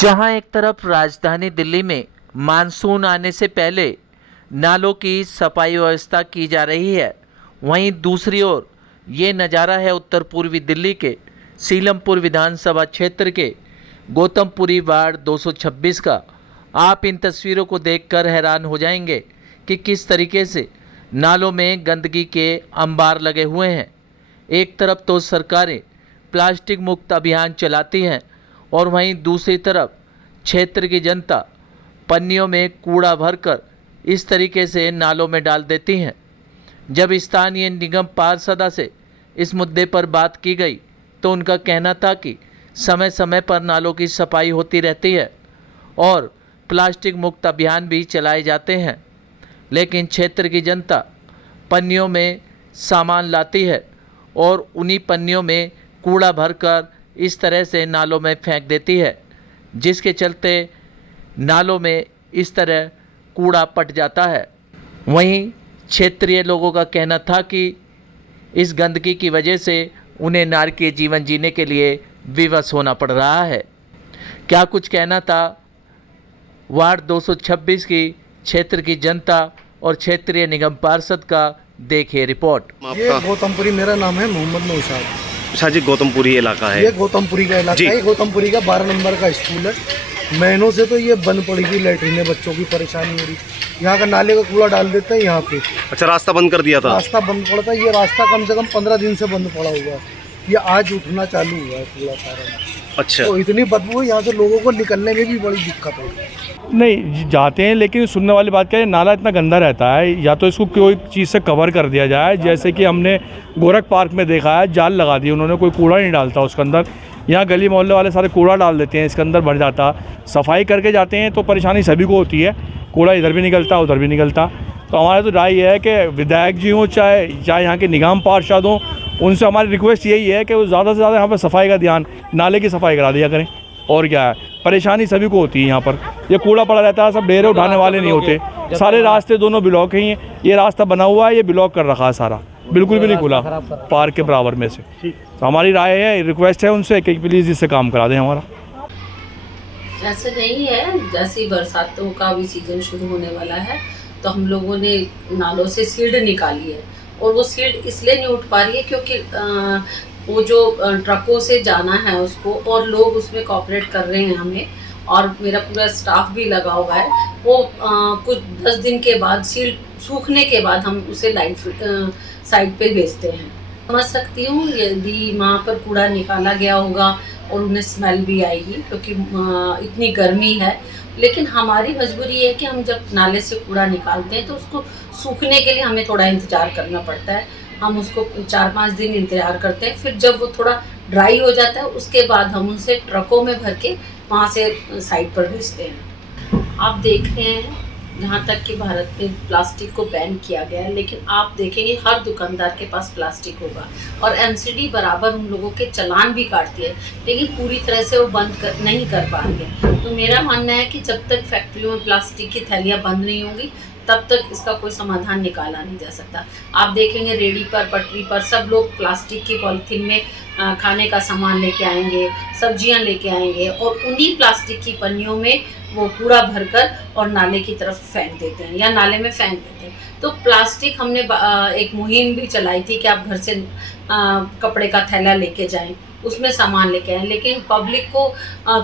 जहां एक तरफ राजधानी दिल्ली में मानसून आने से पहले नालों की सफाई व्यवस्था की जा रही है, वहीं दूसरी ओर ये नज़ारा है उत्तर पूर्वी दिल्ली के सीलमपुर विधानसभा क्षेत्र के गौतमपुरी वार्ड 226 का। आप इन तस्वीरों को देखकर हैरान हो जाएंगे कि किस तरीके से नालों में गंदगी के अंबार लगे हुए हैं। एक तरफ तो सरकारें प्लास्टिक मुक्त अभियान चलाती हैं और वहीं दूसरी तरफ क्षेत्र की जनता पन्नियों में कूड़ा भरकर इस तरीके से नालों में डाल देती हैं। जब स्थानीय निगम पार्षद से इस मुद्दे पर बात की गई तो उनका कहना था कि समय समय पर नालों की सफाई होती रहती है और प्लास्टिक मुक्त अभियान भी चलाए जाते हैं, लेकिन क्षेत्र की जनता पन्नियों में सामान लाती है और उन्हीं पन्नियों में कूड़ा भरकर इस तरह से नालों में फेंक देती है, जिसके चलते नालों में इस तरह कूड़ा पट जाता है। वहीं क्षेत्रीय लोगों का कहना था कि इस गंदगी की वजह से उन्हें नारकीय जीवन जीने के लिए विवश होना पड़ रहा है। क्या कुछ कहना था वार्ड 226 की क्षेत्र की जनता और क्षेत्रीय निगम पार्षद का, देखिए रिपोर्ट। ये गौतमपुरी, मेरा नाम है मोहम्मद नौशाद। अच्छा जी, गौतमपुरी इलाका है ये गौतमपुरी का इलाका है। गौतमपुरी का 12 नंबर का स्कूल है। महीनों से तो ये बंद पड़ी थी, लैट्रिन बच्चों की परेशानी हो रही। यहाँ का नाले का कूड़ा डाल देते हैं यहाँ पे। अच्छा, रास्ता बंद कर दिया था? रास्ता बंद पड़ा था। ये रास्ता कम से कम 15 दिन से बंद पड़ा हुआ है। ये आज उठना चालू हुआ है कूड़ा सारा। अच्छा, तो इतनी बदबू है, यहाँ से लोगों को निकलने में भी बड़ी दिक्कत हो रही है। नहीं जाते हैं, लेकिन सुनने वाली बात क्या है, नाला इतना गंदा रहता है, या तो इसको कोई चीज़ से कवर कर दिया जाए। जैसे कि हमने गोरख पार्क में देखा है, जाल लगा दी उन्होंने, कोई कूड़ा नहीं डालता उसके अंदर। यहाँ गली मोहल्ले वाले सारे कूड़ा डाल देते हैं, इसके अंदर भर जाता। सफाई करके जाते हैं तो परेशानी सभी को होती है, कूड़ा इधर भी निकलता उधर भी निकलता। तो हमारा तो राय है कि विधायक जी हों चाहे यहाँ के निगम पार्षद हों, उनसे हमारी रिक्वेस्ट यही है कि वो ज़्यादा से ज़्यादा यहाँ पर सफाई का ध्यान, नाले की सफाई करा दिया करें। और क्या है, परेशानी सभी को होती है यहाँ पर। ये कूड़ा पड़ा रहता है, सब ढेरे उठाने वाले नहीं होते। सारे रास्ते दोनों ब्लॉक ही हैं। ये रास्ता बना हुआ है, ये ब्लॉक कर रखा है सारा, बिल्कुल भी नहीं खुला पार्क के बराबर में से। तो हमारी राय है, रिक्वेस्ट है उनसे कि प्लीज़ इससे काम करा दें हमारा। ऐसे नहीं है, जैसे बरसातों का भी सीजन शुरू होने वाला है तो हम लोगों ने नालों से सील्ड निकाली है। और वो सील्ड इसलिए नहीं उठ पा रही है क्योंकि वो जो ट्रकों से जाना है उसको, और लोग उसमें कोऑपरेट कर रहे हैं हमें, और मेरा पूरा स्टाफ भी लगा हुआ है। वो कुछ 10 दिन के बाद सील्ड सूखने के बाद हम उसे लाइन साइड पे भेजते हैं। समझ सकती हूँ यदि वहाँ पर कूड़ा निकाला गया होगा और उन्हें स्मेल भी आएगी क्योंकि इतनी गर्मी है, लेकिन हमारी मजबूरी है कि हम जब नाले से कूड़ा निकालते हैं तो उसको सूखने के लिए हमें थोड़ा इंतज़ार करना पड़ता है। हम उसको 4-5 दिन इंतज़ार करते हैं, फिर जब वो थोड़ा ड्राई हो जाता है उसके बाद हम उसे ट्रकों में भर के वहाँ से साइड पर भेजते हैं। आप देख रहे हैं जहाँ तक कि भारत में प्लास्टिक को बैन किया गया है, लेकिन आप देखेंगे हर दुकानदार के पास प्लास्टिक होगा और एमसीडी बराबर उन लोगों के चालान भी काटती है, लेकिन पूरी तरह से वो बंद नहीं कर पाएंगे। तो मेरा मानना है कि जब तक फैक्ट्रियों में प्लास्टिक की थैलियाँ बंद नहीं होंगी तब तक इसका कोई समाधान निकाला नहीं जा सकता। आप देखेंगे रेडी पर, पटरी पर सब लोग प्लास्टिक की पॉलीथीन में खाने का सामान लेके आएंगे, सब्जियां लेके आएंगे और उन्हीं प्लास्टिक की पन्नियों में वो कूड़ा भरकर और नाले की तरफ फेंक देते हैं या नाले में फेंक देते हैं। तो प्लास्टिक हमने एक मुहिम भी चलाई थी कि आप घर से कपड़े का थैला लेके जाएं, उसमें सामान लेके आएँ, लेकिन पब्लिक को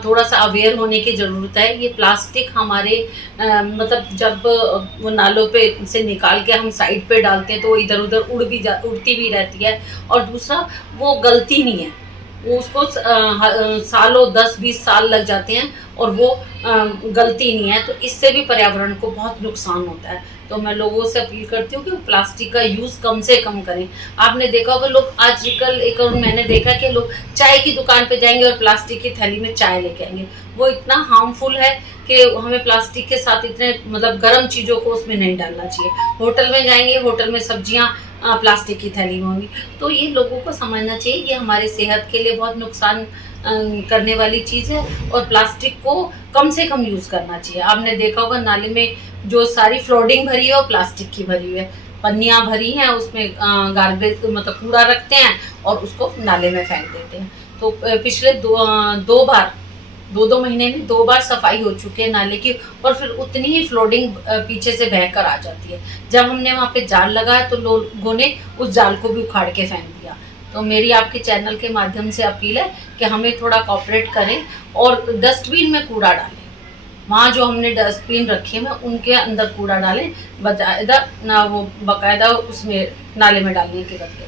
थोड़ा सा अवेयर होने की ज़रूरत है। ये प्लास्टिक हमारे मतलब जब वो नालों पे से निकाल के हम साइड पे डालते हैं तो वो इधर उधर उड़ती भी रहती है, और दूसरा वो गलती नहीं है, वो उसको सालों 10-20 साल लग जाते हैं और वो गलती नहीं है। तो इससे भी पर्यावरण को बहुत नुकसान होता है। तो मैं लोगों से अपील करती हूँ कि प्लास्टिक का यूज़ कम से कम करें। आपने देखा होगा लोग आजकल, एक और मैंने देखा कि लोग चाय की दुकान पे जाएंगे और प्लास्टिक की थैली में चाय लेके आएंगे। वो इतना हार्मफुल है कि हमें प्लास्टिक के साथ इतने मतलब गर्म चीज़ों को उसमें नहीं डालना चाहिए। होटल में जाएंगे, होटल में सब्जियाँ प्लास्टिक की थैली में होंगी। तो ये लोगों को समझना चाहिए ये हमारे सेहत के लिए बहुत नुकसान करने वाली चीज़ है और प्लास्टिक को कम से कम यूज़ करना चाहिए। आपने देखा होगा नाले में जो सारी फ्लोडिंग भरी है वो प्लास्टिक की भरी हुई है, पन्नियाँ भरी हैं, उसमें गार्बेज मतलब कूड़ा रखते हैं और उसको नाले में फेंक देते हैं। तो पिछले दो बार 2-2 महीने में 2 बार सफाई हो चुकी है नाले की, और फिर उतनी ही फ्लोडिंग पीछे से बहकर आ जाती है। जब हमने वहाँ पे जाल लगाया तो लोगों ने उस जाल को भी उखाड़ के फेंक दिया। तो मेरी आपके चैनल के माध्यम से अपील है कि हमें थोड़ा कोऑपरेट करें और डस्टबिन में कूड़ा डालें। वहाँ जो हमने डस्टबिन रखे हैं उनके अंदर कूड़ा डालें, बकायदा ना वो बकायदा उसमें नाले में डालने के बदले।